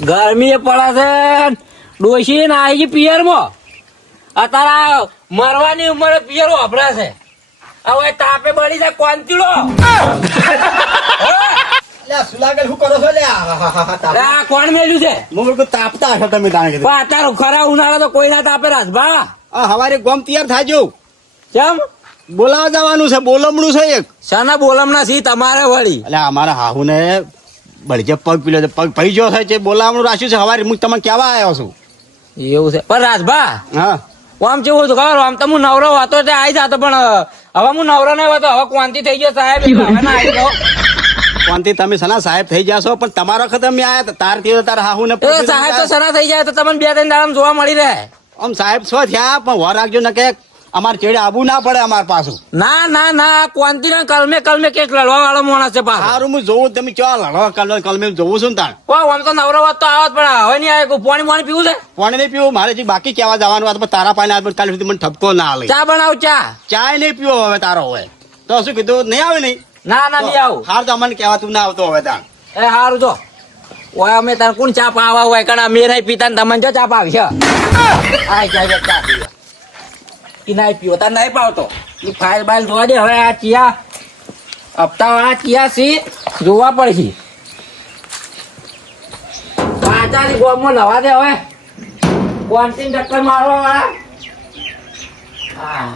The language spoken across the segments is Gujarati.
ગરમી પડે છે. ડોસી ને આવી ગઈ પિયરમાં. અત્યારે મરવાની ઉંમરે પિયર વાપરે છે. હવે તાપે બળી જાય કોંતીડો. છો? કોણ મેલ્યું છે? તાપતા હશો તમે અત્યારે ખરા ઉનાળા તો કોઈ ના તાપે રાજભા આ હવારે ગોમ તૈયાર થાજો કેમ? બોલાવા જવાનું છે બોલમણું છે એક. શાના બોલમણા સી તમારે વળી. એટલે અમારા હાહુને બળજે પગ પીલો છે પગ ભાઈ જો છે બોલાવાનું રાખ્યું છે હવારે હું તમને કહેવા આવ્યો છું. એવું છે. પણ રાજભા હા. આમ કેવું હતું ખબર આમ તો હું નવરો હતો એટલે આવી જતો પણ હવે હું નવરો નહીં હતો હવે ક્વાંતિ થઈ ગયો સાહેબ ક્વાંતિ તમે સના સાહેબ થઈ જશો પણ તમારા વખત અમે આયા તારથી તાર હાહુ ને સાહેબ તો સના થઈ જાય તો તમને બે ત્રણ દાડા જોવા મળી રહે. આમ સાહેબ છો થયા પણ વાર રાખજો ને કે અમારે ચેડે આવું ના પડે અમાર પાછું. ના ના ના કોંતી ના કલમે કલમે કેક લડવા વાળો માણસ છે પાછો. સારું હું જોઉં તમે ચો લડવા કલમે કલમે જોઉં છું ને તાણ ઓ આમ તો નવરો વાત તો આવત પણ હવે નહીં આવે પાણી પાણી પીવું છે? પાણી નહીં પીવું મારે જે બાકી કહેવા જવાનું હતું તારા પાણી આવે કાલ સુધી મને ઠપકો ના આવે ચા બનાવ ચા? ચાય નહીં પીવો હવે તારો હવે. તો શું કીધું નહીં આવે નહીં? ના ના નહીં આવું. હાર તો અમને કહેવા તું ના આવતો હવે તાર. એ હારું જો. ઓય અમે તાર કોણ ચા પાવા હોય? કારણ અમે નહીં પીતા ને તમને જો ચા પાવી છે આય ચા ચા પીવા ના પીવો તાર નહીં પાવતો એ ફાઇલ બાઇલ જોવા દે, હવે આ ચિયા, હપ્તા આ ચિયા સી જોવા પડશે. થી ગોમમાં લવા દે હવે. ક્વોન્ટીન ચક્કર મારવા વાળા. હા.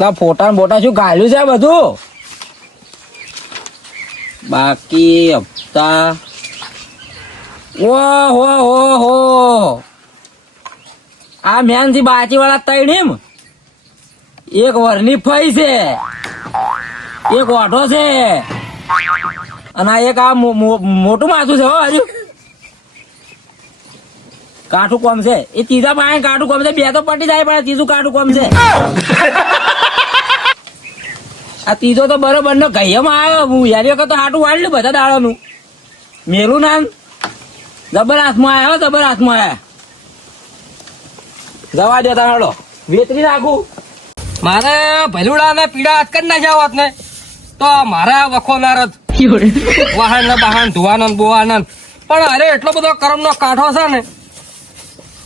ના, ફોટા બોટા શું ગાલ્યું છે બધું? બાકી હપ્તા. ઓ, હો હો હો. આ મેનથી બાચી વાળા તૈણીમ એક વરની ફઈ છે. એક ઓઢો છે. અને એક આ મોટું માથું છે હજુ. કાઠું કોમ છે. એ ત્રીજા પાસે કાઠું કોમ છે. બે તો પટી જાય, પણ ત્રીજું કાઠું કોમ છે. આ ત્રીજો તો બરોબર નો ગયમાં આવ્યો હું યારી વખત તો હાટું વાળ્યું બધા દાડાનું. મેલું નામ? જબર હાથમાં આવ્યો જબર હાથમાં આવ્યા જવા દે તારો વેતરી નાખું. મારે ભલુડા ને પીડા હાથ કરી નાખ્યા હોત ને, તો મારે વખો ના રત વાહન ને બહાન ધોવાનંદ બોવાનંદ પણ અરે એટલો બધો કરમ નો કાંઠો છે ને,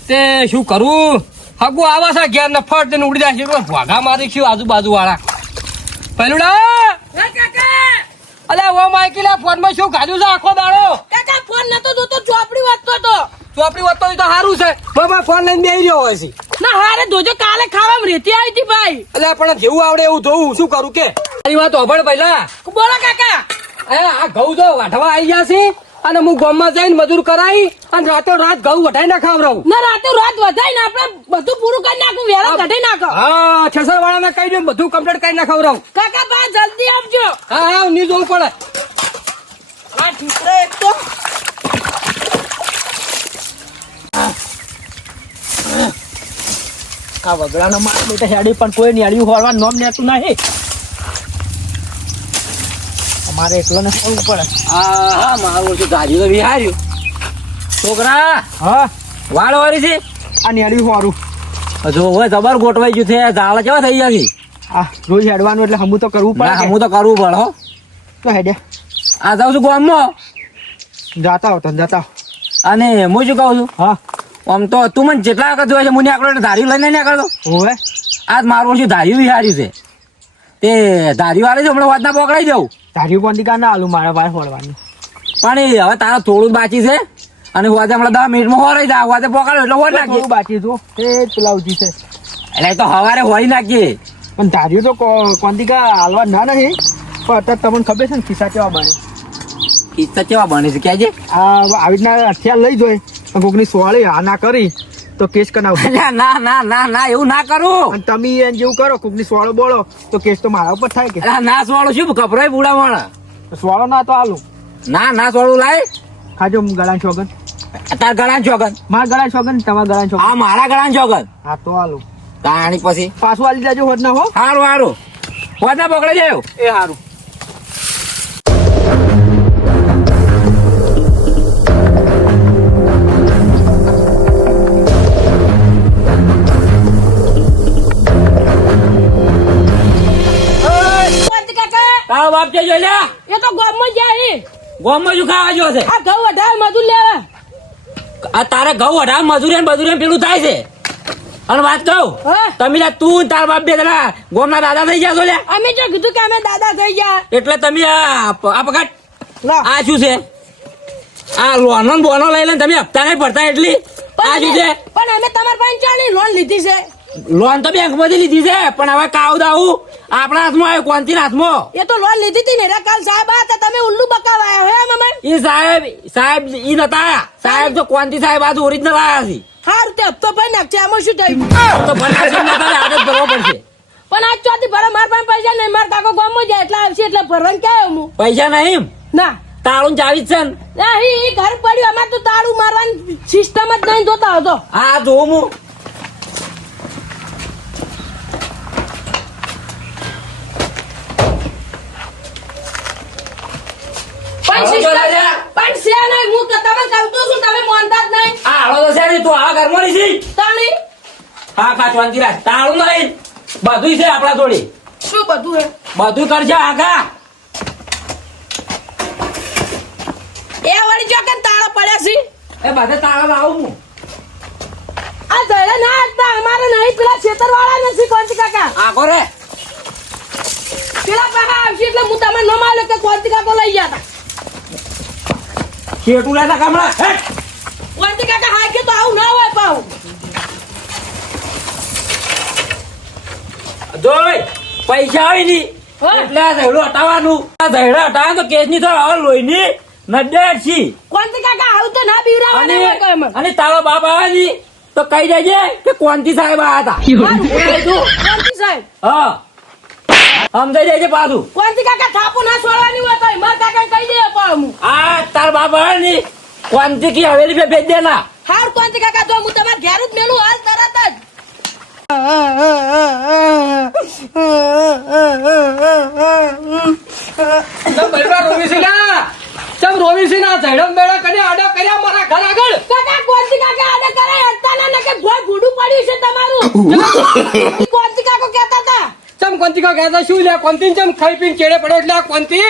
તે શું કરું? હગુ આવા છે ઘેર ને ફટ ઉડી જાય છે. વાઘા મારી છું આજુબાજુ વાળા ભલુડા અલે ઓ માઇકીલા ફોનમાં શું ખાધું છે આખો દાડો? કાકા ફોન નતો જોતો ચોપડી વાંચતો તો ચોપડી વધતો તો સારું છે. બાબા ફોન લઈને બેહી રહ્યો હોય છે. ના હારે જોજો કાલે ખાવામાં રેતી આવી હતી ભાઈ. અલે પણ જેવું આવડે એવું ધોવું શું કરું કે? તારી વાત હોભળ પહેલા બોલો કાકા. આ ઘઉં જો વાઢવા આવી ગયા છે. અને હું ગામમાં જઈને મજૂર કરાવી અને રાતો રાત ઘઉં વઢાઈ ના ખાવડાવું ના રાતો રાત વધાઈ ને આપણે બધું પૂરું કરી નાખું વેલા કઢી નાખો. હા છસર વાળાને કહી દઉં બધું કમ્પ્લીટ કરી ના ખવડાવું કાકા બા જલ્દી આવજો. હા હા નહીં જોવું પડે. આ ઠીકરે એક તો. આ વગડાનો માર બેટા હેડી પણ કોઈ નેડિયું હોળવા નોમ લેતું નહીં. અમારે એકલો ને કરવું પડે. હા હા મારું તો ગાડી તો વિહાર્યું. છોકરા હા? વાળ વાળી છે? આ નેડવી વાળું જો હવે જબર ગોઠવાઈ ગયું છે ઝાડ કેવા થઈ ગયા છે? આ રોજ હેડવાનું એટલે હમું તો કરવું પડે. હું તો કરવું પડે હો. તો હેડે. આ જાઉં છું ગામમાં. જાતા હો તને જાતા. અને હું શું કહું છું? હા. આમ તો તું મને જેટલા વખત જોયે છે નીકળો એટલે ધાર્યું લઈને નીકળતો હોવે. આજ મારું શું ધાર્યું વિહાર્યું છે? તે ધારી વાળી હમણાં વાતના પકડાઈ જવું ધારી કોણ કા ના આલું? મારા પાસે હોડવાનું પણ એ હવે તારા થોડું બાકી છે. અને હું હમણાં દસ મિનિટમાં હોરાઈ જાય વાતે પકડો એટલે હોર નાખીએ. બાકી તો એ પેલાવજી છે. એટલે તો હવારે હોરી નાખીએ. પણ ધાર્યું તો કોંતિકા હાલવા ના નથી પણ અત્યારે તમને ખબર છે ને ખિસ્સા કેવા બને. ખિસ્સા કેવા બને છે? કહેજે આવી રીતના હથિયાર લઈ જોઈએ કોકની સોળી હા ના કરી. તો કેસ કનાવ ના ના ના ના એવું ના કરું. અને તમે એને જેવું કરો કોકની સોળો બોલો તો કેસ તો મારા ઉપર થાય કે? ના સોળો શું કપરાય બુડા માણા સોળો ના તો આલું. ના ના સોળું લાય. ખાજો ગળા છોગન. તાર ગળા છોગન. મારા ગળા છોગન તમારા ગળા છોગન. હા મારા ગળા છોગન. હા તો આલું. તાણી પછી. પાછું આલી જાજો ના હો. સારું સારું વાતના પકડે જાય એ સારું તારો બાપ છે જોઈ લે. એ તો ગામમાં જાય. ગોમ ગોમમાં શું ખાવા જો છે. આ ઘઉં વધારે મજૂર લેવા. આ તારે ઘઉં અઢાર મજૂરી ને બધું પેલું થાય છે. અને વાત કહું. તમે તું ને તાર બાપ બે જણા ગોમના દાદા થઈ ગયા છો લ્યા અમે જો કીધું કે અમે દાદા થઈ ગયા. એટલે તમે આ પ- આ શું છે? આ લોનો ને બોનો લઈ લઈને તમે હપ્તા નહીં ભરતા એટલી? આ શું છે? પણ અમે તમારા પાસે ચાલી લોન લીધી છે. લોન તો બેંકમાંથી લીધી છે પણ હવે કાવ દાવું આપણા હાથમાં આવ્યો કોનથી હાથમાં? એ તો લોન લીધી હતી ને કાલ સાહેબ હતા તમે ઉલ્લુ બકાવા આવ્યા હે અમે એ સાહેબ સાહેબ ઈ નતા સાહેબ તો કોનથી સાહેબ આજ ઓરિજિનલ આવ્યા છે. હારું તે હપ્તો ભાઈ નાખશે આમાં શું થયું? તો ભરતા છે નતા આદત ભરવો પડશે. પણ આજ ચોથી ભરે માર પાસે પૈસા નહીં માર કાકો ગામમાં જાય એટલે આવશે એટલે ભરવાનું ક્યાં હું? પૈસા નહીં ના. તાળું ચાવી છે ને. ઘર પડ્યું અમાર તો તાળું મારવાની સિસ્ટમ જ નહીં જોતા હતો હા જોઉં હું. પણ છે નહીં. હું તમે કહું તો તમે માનતા જ નહીં. આ હાલો તો છે ને તું આ ઘરમાં નહીં છી તાણી હા કાચવાનથી રાખ તાળું નહીં બધું છે આપણા જોડે. શું બધું હે? બધું કરશે આગા. એ વળી જો કે તાળા પડ્યા છે. એ બધે તાળા લાવું હું. આ જડે ના હતા અમારે નહીં. પેલા ખેતર વાળા નથી કોંતી કાકા. આખો રે પેલા કાકા આવશે એટલે હું તમે ન માલ્યો કે કોંતી કાકો લઈ ગયા હતા. શેઠું લેતા કામડા કોંતી કાકા હાય કે તો આવું ના હોય પાઉં. જોઈ પૈસા હોયની. એટલે આ ઝઘડું હટાવવાનું. આ ઝઘડા હટાવવાનું તો કેસની તો હવે લોહીની નડેટ છી. કોંતી કાકા આવું તો ના બીવરાવાના અને તારો બાપ આવે ની તો કહી દેજે કે કોનથી સાહેબ આવ્યા હતા કોંતી સાહેબ? હા. સમજાઈ જાય છે પાછું. કોંતી કાકા થાપુ ના છોડવાની હોય તો મારા કાકા કહી દે પાઉં હું. આ તાર બાપની કી હવેલી પે ભેજ દેના? હાર કોંતી કાકા તો હું તમારા ઘેર જ મેલું હાલ તરત જ. ચમ બલવા રોવી છે ના? ઝડમ બેડા કને આડા કર્યા મારા ઘર આગળ? કાકા કોંતી કાકા આને કરે હટતા ના કે ભોય ભૂડું પડ્યું છે તમારું. કોંતી કાકો કહેતા હતા? ચમ કોંતી કા કહેતા શું લે કોંતી ચમ ખાઈ પીને ચેડે પડ્યો એટલે આ કોંતી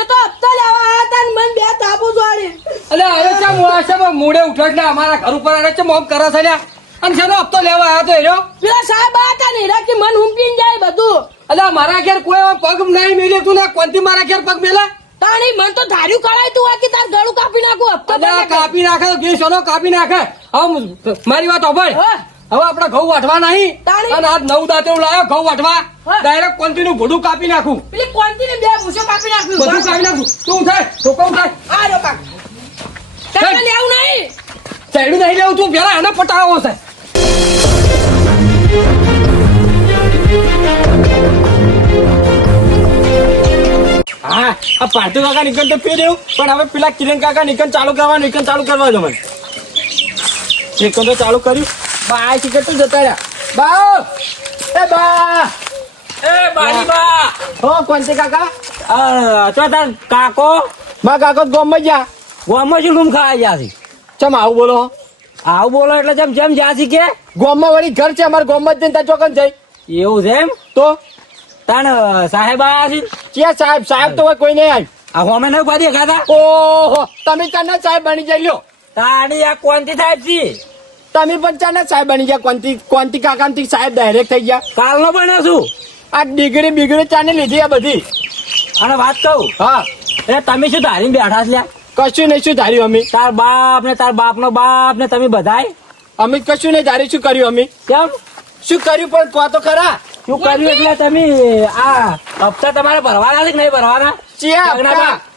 એ તો હપ્તો લેવા આવ્યા હતા ને મને બે તાપુ જોડે અલે અરે ચમ વાસમાં મૂડે ઉઠો એટલે અમારા ઘર ઉપર અરે ચમ ઓમ કરે છે લ્યા? અને શેનો હપ્તો લેવા આવ્યો તો એનો પેલા સાહેબ આવ્યા હતા ને એરા કે મન હુંપીને જાય બધું. અલે મારા ઘેર કોઈ પગ નહીં મેલે તું ને? કોંતી મારા ઘેર પગ મેલા? તાણી મન તો ધાર્યું કરાય તું આ કે તાર ગળું કાપી નાખું હપ્તો આ. કાપી નાખે તો કે સોનો કાપી નાખે. હવે મારી વાત સાંભળ. હવે આપણે ઘઉં વાટવા નહીં. અને આજ નવ દાંતેવું લાવ્યો ઘઉં વાટવા. ડાયરેક્ટ કોંતી નું ભૂડું કાપી નાખું. પેલી કોંતી ને બે ભૂસો કાપી નાખું. બધું કાપી નાખું. તું થાય? ઠોકો થાય? આ રો કાકા લેવું નહીં. ચડ્યું નહીં લેવું તું પેલા એને પટાવો છે. હા આ પાર્ટી કાકા નિકન તો પી દેવું. પણ હવે પેલા કિરણ કાકા નિકન ચાલુ કરવાનું નિકન ચાલુ કરવા દો મને. નિકન તો ચાલુ કર્યું. બા ચિકન તો જતા રહ્યા. બા એ બા! એ બારી બા! હો કોણથી કાકા? ચો તાર કાકો? બા કાકો ગોમ ગયા ગોમ શું રૂમ ખાવા ગયા છે? ચમ આવું બોલો? આવું બોલો એટલે જેમ જેમ જ્યાં કે? ગોમમાં વળી ઘર છે અમારે ગોમમાં જ જઈને ચોકન જઈ એવું છે એમ? તો? તાણ સાહેબ આયા છે? કે સાહેબ? સાહેબ તો કોઈ નહીં આવી આ હોમે નહીં પાડી ખાતા ઓહો તમે ચાના સાહેબ બની જાય લ્યો. તાડી આ કોનથી સાહેબ છે? તમે પણ ચાના સાહેબ બની ગયા કોંતી કોંતી કાકાથી સાહેબ ડાયરેક્ટ થઈ ગયા. કાલનો બન્યો છું. આ ડિગ્રી બિગડી ચાને લીધી આ બધી. અને વાત કહું? હા. એ તમે શું ધારીને બેઠા છે કશું નહીં શું ધાર્યું અમે? તાર બાપ ને તાર બાપ નો બાપ ને તમે બધાય? અમે કશું નહીં ધાર્યું શું કર્યું અમે? કેમ? શું કર્યું પણ કહો તો ખરા. શું કર્યું એટલે તમે આ હપ્તા તમારે ભરવાના છે કે નહીં ભરવાના? હપ્તા.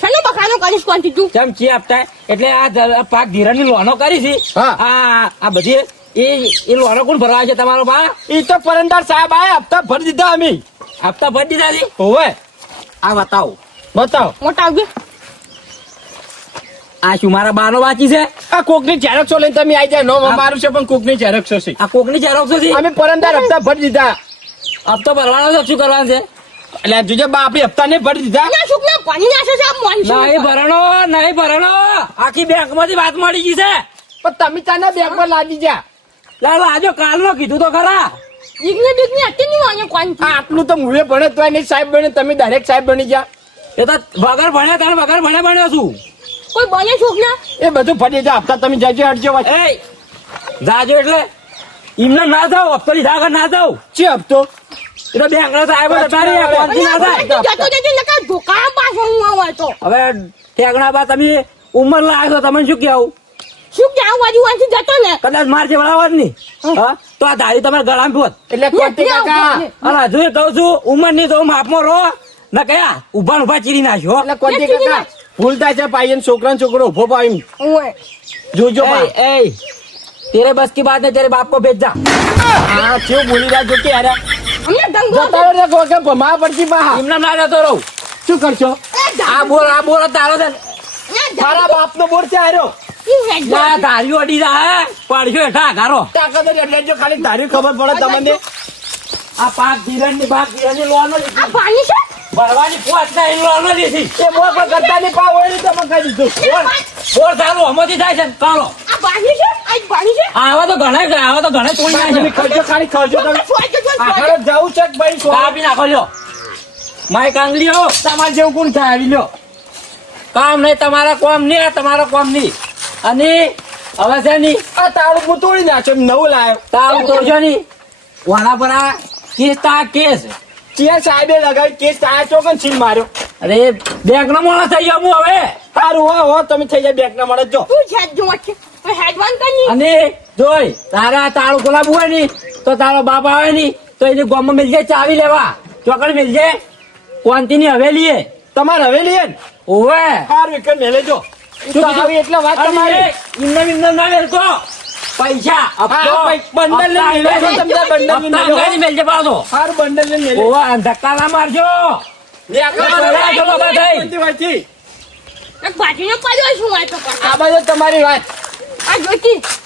શેનો બખાનો કરીશ કોંતી તું? કેમ ચી આપતા? એટલે આ પાક ધીરાની લોનો કરી છે. હા. આ આ બધી એ એ લોનો કોણ ભરવા છે તમારો બા? એ તો પરંદાર સાહેબ આયા હપ્તા ભરી દીધા અમે. હપ્તા ભરી દીધા છે? હોવે. આ બતાવો. બતાવો. મોટા આવજે. આ શું મારા બાનો બાકી છે? આ કોકની ઝેરોક્ષો લઈને તમે આવી જાય. નો મારું છે પણ કોકની ઝેરોક્ષો છે. આ કોકની ઝેરોક્ષો છે? અમે પરંદાર હપ્તા ભરી દીધા. હપ્તો ભરવાનો છે શું કરવાનું છે? એટલે જોજે બા આપણી હપ્તા ને ભરી દીધા? ના શુકના પાણી નાખે છે નહીં ભરણો નહીં ભરણો. આખી બેંકમાંથી વાત મળી ગઈ છે. પણ તમે તને બેંકમાં લાગી જા લા લાજો કાલ નો કીધું તો ખરા. ઈગને બીગને હતી નહીં વાંચે કોણ આટલું તો મુએ ભણે તો નહીં સાહેબ બને તમે દરેક સાહેબ બની જા એ તો વગર ભણ્યા તારે વગર ભણે ભણ્યો છું. કોઈ બને શુકના એ બધું ફરી જા હપ્તા તમે જજો હટજો વાત એ જાજો એટલે. એમને ના જાવ હપ્તો લીધા ના જાવ છે હપ્તો? તો બેંક ના સાહેબ જતા રહ્યા કોણથી ના થાય જતો જતો નકા ધોકા પાછો હું આવા તો હવે ઠેકણા બા તમે ઉંમર લાગે છો તમને શું કેવું શું કે આ બાજુ વાંચી જતો ને કદાચ માર જે વળાવત નહીં હા તો આ ધારી તમારે ગળામાં પોત એટલે કોટી કાકા અને હજુ એ કહું છું ઉંમર ની તો માપમાં રહો ના કયા ઉભા ને ઉભા ચીરી નાખ્યો એટલે કોટી કાકા ભૂલ થાય છે પાઈ ને છોકરા ને છોકરો ઉભો પાઈ ઓય જોજો બા ए, ए, तेरे बस की बात है तेरे बाप को भेज जा હા કેવું બોલી રહ્યા જો કે યાર પતંગ જતા એટલે ખાલી ધાર્યું ખબર પડે તમને. આ પાક ધીરજની પાક ધીરજની લોન આ છે? ભરવાની પોત ના એનું આનો એ મોર પર કરતા ની પાવ હોય તો મકાઈ દીધું. બોર બોર સારું હમોથી થાય છે કાળો આ પાણી છે? આવા તો ઘણા આવા તો ઘણા તોડી તમે નાખે ખર્ચો ખાલી ખર્ચો તમે જો જવું છે ભાઈ ચા પી નાખો લ્યો. માય કાંગલીઓ તમારે જેવું કોણ થાય? આવી લ્યો. કામ નહીં તમારા કોમ નહીં આ તમારા કોમ નહીં. અને હવે છે નહીં આ તાળું હું તોડી નાખ્યો નવું લાવ્યો તારું તોડજો નહીં વાળા પર આ કેસ તા કેસ. ત્યાં સાહેબે લગાવી કેસ તા ચોકન છીન માર્યો. અરે બેંક નો માણસ થઈ ગયો હું હવે. સારું હો હો તમે થઈ જાય બેંક ના મળે જો. તું છે જો છે હેડવાન અને જોઈ તારા તાળું ગુલાબ હોયની તો તારો બાપ આવે ની તો એને ગામમાં મિલજે ચાવી લેવા. ચોકડ મિલજે કોંતી ની હવેલી એ તમારે હવેલી એ ઓવે. હાર એક મેલે જો તો આવી એટલે વાત તમારે. ઇન્દમ ઇન્દમ ના મેલતો. પૈસા બંડલ ને મેલ્યો તમને, બંડલ ને મેલજે પાછો. હાર બંડલ ને મેલે ઓવા ધક્કા ના મારજો. લે આ આ બધા જો બાબા વાતથી. એક બાજુનો પડ્યો શું વાતો તો આ બાજુ તમારી વાત. આ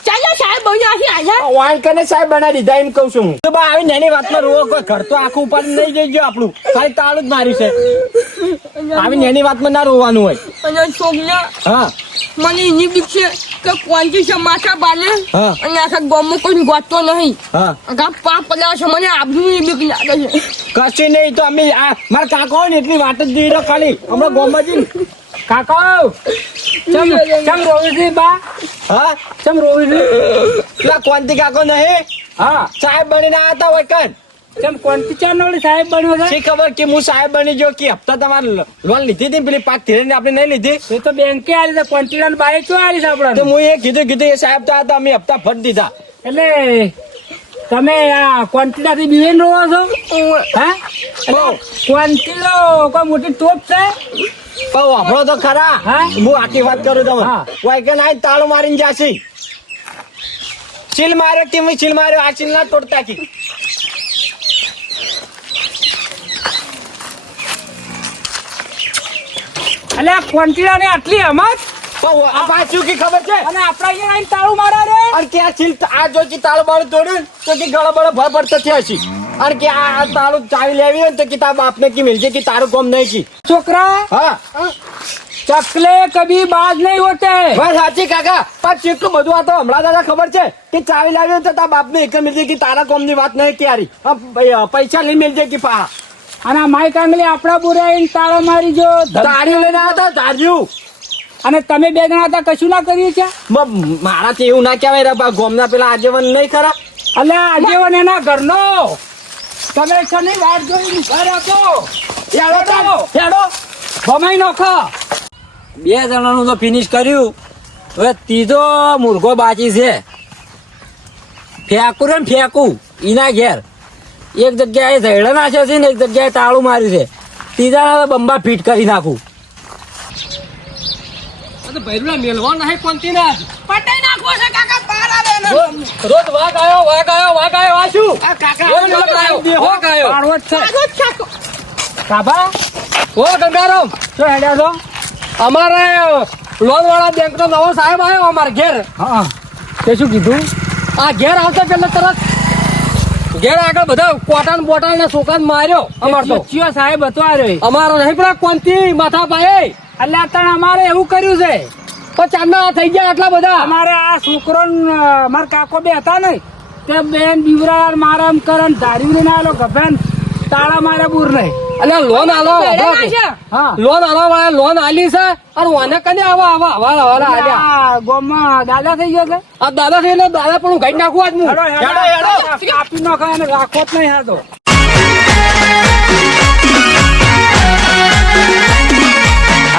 ચાલો સાહેબ બહુ આખી આયા વાન કને સાહેબ બના દીધા એમ કહું છું તો બા આવી નાની વાતમાં રોવો કોઈ ઘર તો આખું ઉપર નહીં જઈ ગયો આપણું. ખાલી તાળું જ માર્યું છે. આવી નાની વાતમાં ના રોવાનું હોય. અને છોકરા હા. મને એની બીક છે કે કોણથી છે માથા બાલે. હા. અને આખા ગામમાં કોઈ ગોતતો નહીં. હા. પાપ પડ્યા છે મને આબરૂની બીક લાગે છે. કશું નહીં તો અમે આ મારા કાકા હોય ને એટલી વાત જ દીધો ખાલી. હમણાં ગોમાજી કાકા ચમ ચમ રોવી બા? હા? ચમ રોવી છે? કોંતી કાકો નહીં? હા. સાહેબ બનીને આવ્યા હતા હોય ચમ કોંતી ચાનો સાહેબ બન્યો છે? શી ખબર કે હું સાહેબ બની ગયો કે હપ્તા તમારે લોન લીધી હતી પેલી પાંચ ધીરે આપણે નહીં લીધી? એ તો બેંકે આલી છે કોન્ટિનન્ટ બાય ચો આવી છે તો આપડે હું એ કીધું કીધું એ સાહેબ તો હતા અમે હપ્તા ફટ દીધા. એટલે તમે આ ક્વોન્ટિટાથી બિવેન રહો છો? હા. ક્વોન્ટિલો કોઈ મોટી ટોપ છે? પણ વાપરો તો ખરા. હા? હું આખી વાત કરું તમે. વાયકન આઈ તાળું મારીને જાશી. ચીલ માર્યો કે મેં ચીલ માર્યો આ ચીલ ના તોડતા કી અલ્યા આ ક્વોન્ટિલા આટલી પણ આ પાછું કી ખબર છે? અને આપડા અહીંયા આવીને તાળું મારા રે. અને કે આ ચીલ આ જો કે તાળું બાળું તોડ્યું તો કે ગળો બળો ભર ભરતો થયો છે. અને કે આ આ તાળું ચાવી લેવી હોય તો કે તારા બાપને કે મિલજે કે તારું કોમ નહીં કી. છોકરા હા. ચકલે કભી બાજ નહીં હોતે? બસ સાચી કાકા પણ કેટલું બધું આ તો હમણાં દાદા ખબર છે કે ચાવી લાવી તો તારા બાપને એક મિલજે કે તારા કોમની વાત નહીં ક્યારી. પૈસા નહીં મિલજે કે પા અને આ કાંગલી આપણા બોરે તાળો મારી જો. તાળી લઈને આવતા તાર્યું અને તમે બે જણા હતા કશું ના કર્યું છે? મારાથી એવું ના કહેવાય રે બા ગોમના પેલા આજીવન નહીં ખરા? એટલે આજીવન એના ઘરનો. તમે શની વાત જોઈ ઘર હતો. હેડો હેડો. ભમાઈ નોખો. બે જણાનું તો ફિનિશ કર્યું. હવે ત્રીજો મુર્ગો બાકી છે. ફેંકું રે ને ફેંકું એના ઘેર. એક જગ્યાએ ઝેડા નાખ્યો છે ને એક જગ્યાએ તાળું માર્યું છે. ત્રીજાના તો બંબા ફિટ કરી નાખું. મેલવા નહીં ના? પટાઈ નાખવો છે કાકા પાર આવે રોજ વાઘ આવ્યો વાઘ આવ્યો વાઘ આવ્યો આ શું? કાકા વાઘ આવ્યો પાડવો છે. આજો જ છાતો કાબા? ઓ ગંગારામ. શું હેડ્યા છો? અમારે લોન વાળા બેંક નો નવો સાહેબ આવ્યો અમારે ઘેર. હા તે શું કીધું? આ ઘેર આવતા પેલા તરત. ઘેર આગળ બધા કોટાન બોટાન ને છોકરાને માર્યો અમાર તો સાહેબ હતો આ રહ્યો. અમારો નહીં પેલા કોનથી માથા પાયે? એટલે અત્યારે અમારે એવું કર્યું છે. તો ચાંદા થઈ ગયા આટલા બધા. અમારે આ છોકરો મારા કાકો બે હતા ને તે બેન બીવરા મારા એમ કરે ધારી ધાર્યું લઈને આવેલો ગભેન તાળા મારે બુર નહીં. એટલે લોન આલો હા. લોન આલો વાળા લોન આલી છે અને ઓને કને આવા આવા હવા હવા આલ્યા. ગોમાં દાદા થઈ ગયો છે? આ દાદા થઈ ગયો દાદા પણ હું ઘાઈ નાખું આજ હું. આપી હેડો, કાપી નાખાય અને રાખો જ નહીં હાથો